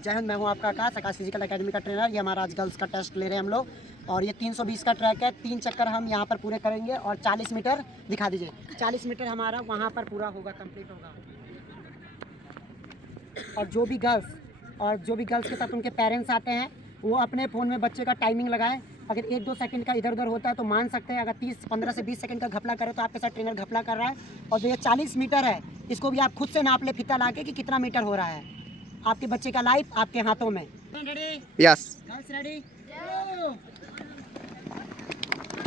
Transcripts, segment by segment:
जय हिंद, मैं हूं आपका आकाश फिजिकल एकेडमी का ट्रेनर। ये हमारा आज गर्ल्स का टेस्ट ले रहे हैं हम लोग और ये 320 का ट्रैक है। 3 चक्कर हम यहां पर पूरे करेंगे और 40 मीटर दिखा दीजिए। 40 मीटर हमारा वहां पर पूरा होगा, कंप्लीट होगा। और जो भी गर्ल्स के साथ उनके पेरेंट्स आते हैं वो अपने फ़ोन में बच्चे का टाइमिंग लगाएं। अगर 1-2 सेकंड का इधर उधर होता है तो मान सकते हैं। अगर 15 से 20 सेकंड का घपला करे तो आपके साथ ट्रेनर घपला कर रहा है। और जो ये 40 मीटर है इसको भी आप खुद से नाप ले फीता ला के कि कितना मीटर हो रहा है। आपके बच्चे का लाइफ आपके हाथों में। यस। रेडी।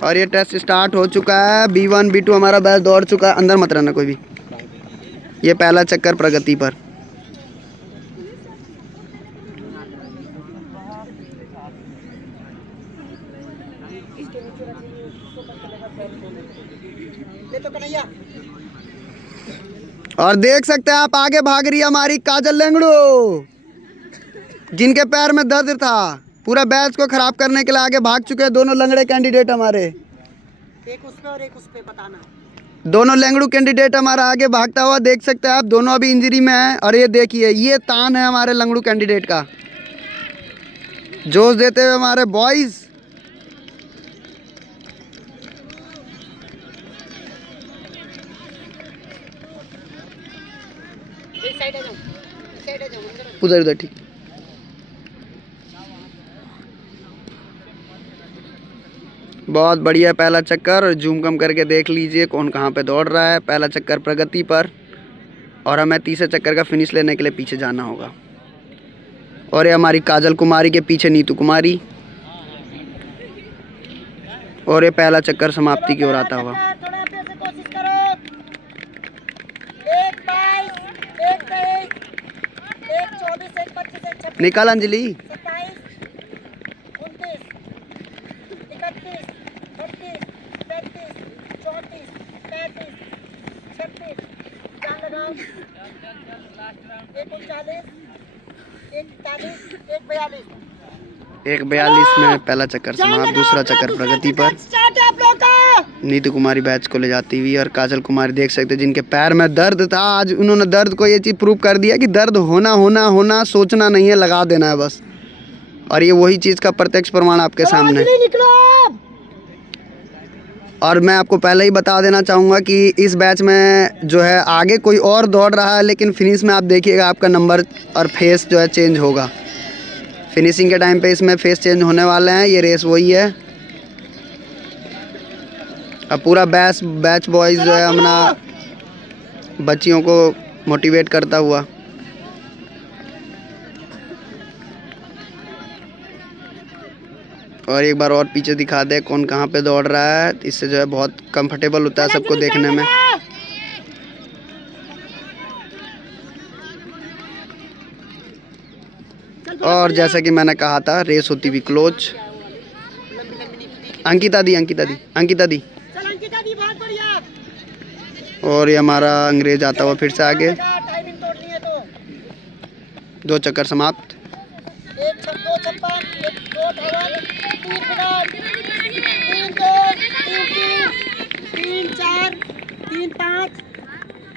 और ये टेस्ट स्टार्ट हो चुका है। B1 B2 हमारा बैच दौड़ चुका है। अंदर मत रहना कोई भी। ये पहला चक्कर प्रगति पर। और देख सकते हैं आप आगे भाग रही है हमारी काजल लेंगड़ू, जिनके पैर में दर्द था। पूरा बैच को खराब करने के लिए आगे भाग चुके हैं दोनों लंगड़े कैंडिडेट हमारे। एक उस पे और एक उस पे बताना। दोनों लेंगड़ू कैंडिडेट हमारा आगे भागता हुआ देख सकते हैं आप। दोनों अभी इंजरी में हैं। और ये देखिए ये तान है हमारे लंगड़ू कैंडिडेट का। जोश देते हुए हमारे बॉयज। उधर उधर ठीक। बहुत बढ़िया पहला चक्कर। जूम कम करके देख लीजिए कौन कहाँ पे दौड़ रहा है। पहला चक्कर प्रगति पर और हमें तीसरे चक्कर का फिनिश लेने के लिए पीछे जाना होगा। और ये हमारी काजल कुमारी के पीछे नीतू कुमारी। और ये पहला चक्कर समाप्ति की ओर आता हुआ। निकाल अंजलि। 27, 29, 31, 32, 33, 34, 35, 36। जान लगाओ। 39, 41, 1:42 में पहला चक्कर समाप्त। दूसरा चक्कर प्रगति पर। नीतू कुमारी बैच को ले जाती हुई और काजल कुमारी देख सकते हैं जिनके पैर में दर्द था। आज उन्होंने दर्द को ये चीज़ प्रूव कर दिया कि दर्द होना सोचना नहीं है, लगा देना है बस। और ये वही चीज़ का प्रत्यक्ष प्रमाण आपके सामने। और मैं आपको पहले ही बता देना चाहूँगा कि इस बैच में जो है आगे कोई और दौड़ रहा है, लेकिन फिनिश में आप देखिएगा आपका नंबर और फेस जो है चेंज होगा। फिनिशिंग के टाइम पे इसमें फेस चेंज होने वाले हैं। ये रेस वही है। अब पूरा बैच बॉयज जो है अपना बच्चियों को मोटिवेट करता हुआ। और एक बार और पीछे दिखा दे कौन कहाँ पे दौड़ रहा है। इससे जो है बहुत कंफर्टेबल होता है सबको देखने में। और जैसा कि मैंने कहा था रेस होती हुई क्लोज। अंकिता दी। और ये हमारा अंग्रेज आता हुआ फिर से आगे। 2 चक्कर समाप्त। 1, 2, 56, 1, 2, 58, 3 मिनट, 3, 4, 3, 5,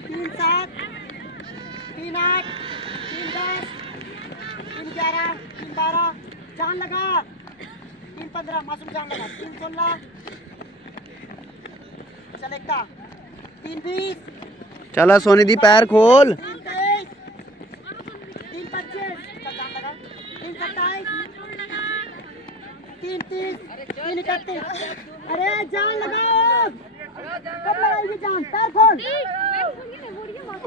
3, 7, 3, 8, 3, 10, 3, 11, 3, 12। जान लगा। 3, 15 मासूम जान लगा। 3, 16 चल एकता। 3, 20 चला सोनिधि पैर खोल। 3, 23 3, 25 चल जान लगा। 3, 27 3, 30 3, 31। अरे जान लगाओ। कब लगाएगी जान? पैर खोल।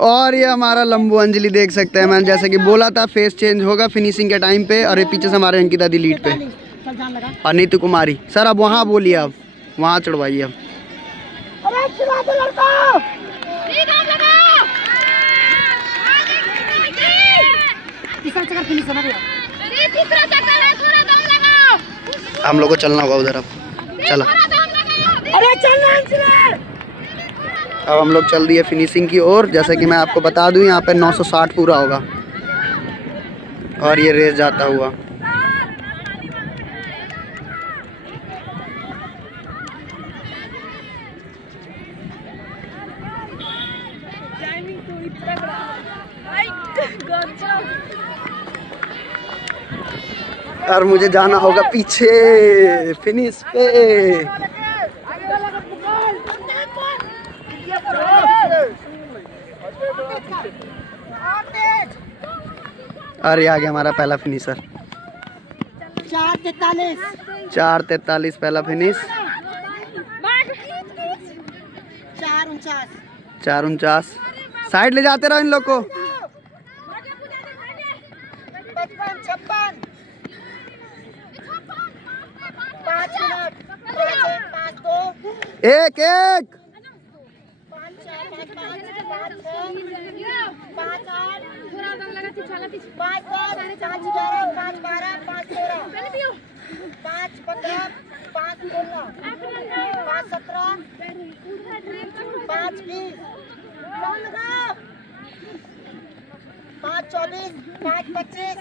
और ये हमारा लंबू अंजलि देख सकते हैं। मैंने जैसे कि बोला था फेस चेंज होगा फिनिशिंग के टाइम पे। और ये पीछे से हमारे अंकिता दी लीड पे और नीतू कुमारी। सर अब वहाँ बोलिए, अब वहाँ चढ़वाइए। अब हम लोग को चलना होगा उधर। अब चलो। अब हम लोग चल दिए फिनिशिंग की ओर। जैसे कि मैं आपको बता दूं यहाँ पे 960 पूरा होगा और ये रेस जाता हुआ। और मुझे जाना होगा पीछे फिनिश पे। और ये आ गया हमारा पहला फिनिशर। 4:43 4:43 पहला फिनिश। 4:49 4:49। साइड ले जाते रहो इन लोग को। 55-56 5 मिनट 5-1 5-2 एक 5-4 5-5 5-8 5-10 5-11 5-12 5-13 5-15 5-17 5-20 5-24 5-25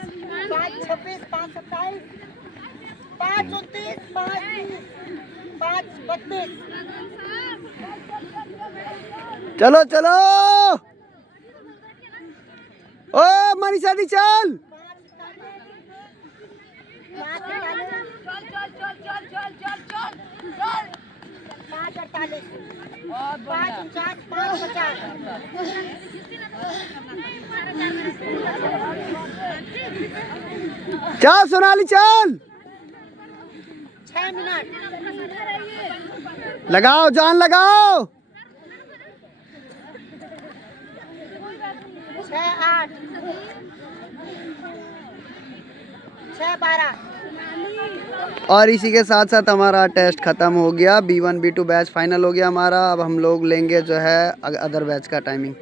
5-26 5-27 5-29 5-30 5-32 चलो चलो। ओ मनीषा दी चल। 5:48 चल सोनाली चल। 6 मिनट लगाओ जान लगाओ। 6-8 6-12 और इसी के साथ साथ हमारा टेस्ट खत्म हो गया। B1 B2 बैच फाइनल हो गया हमारा। अब हम लोग लेंगे जो है अदर बैच का टाइमिंग।